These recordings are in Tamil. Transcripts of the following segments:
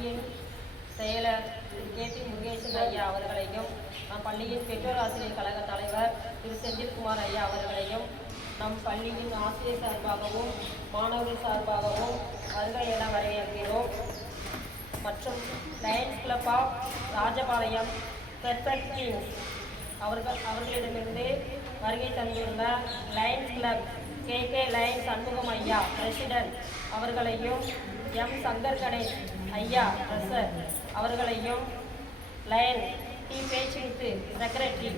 பள்ளியின் செயலர் கே.பி. முருகேசன் ஐயா அவர்களையும், நம் பள்ளியின் பெற்றோர் ஆசிரியர் கழக தலைவர் திரு செந்தில்குமார் ஐயா அவர்களையும் நம் பள்ளியின் ஆசிரியர் சார்பாகவும் மாணவர்கள் சார்பாகவும் வருகை என வரவேற்கிறோம். மற்றும் lions club of Rajapalayam perfect teams அவர்களிடமிருந்து வருகை தந்துள்ள lions club K lions Shanmugam ஐயா பிரசிடென்ட் அவர்களையும், எம் சங்கர் கணேஷ் ஐயா ட்ரெஸர் அவர்களையும், லயன் டி பேச்சுமுத்து செக்ரட்டரி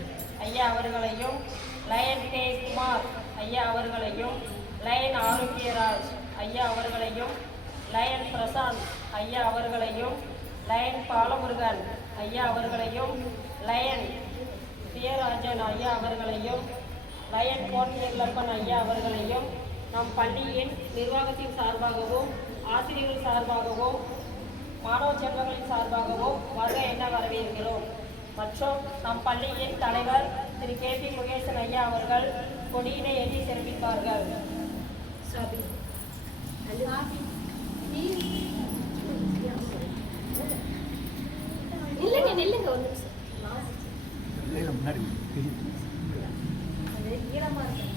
ஐயா அவர்களையும், லயன் கே குமார் ஐயா அவர்களையும், லயன் ஆரோக்கியராஜ் ஐயா அவர்களையும், லயன் பிரசாந்த் ஐயா அவர்களையும், லயன் பாலமுருகன் ஐயா அவர்களையும், லயன் சியராஜன் ஐயா அவர்களையும், லயன் கோட்டையப்பன் ஐயா அவர்களையும் நம் பள்ளியின் நிர்வாகத்தின் சார்பாகவும் ஆசிரியர்கள் சார்பாகவும் மாணவ செல்வங்களின் சார்பாகவும் வருகை என வரவேற்கிறோம். மற்றும் நம் பள்ளியின் தலைவர் திரு கே.பி. முருகேசன் ஐயா அவர்கள் கொடியினை ஏற்றி சிறப்பிப்பார்கள். ஈரமா இருக்கு.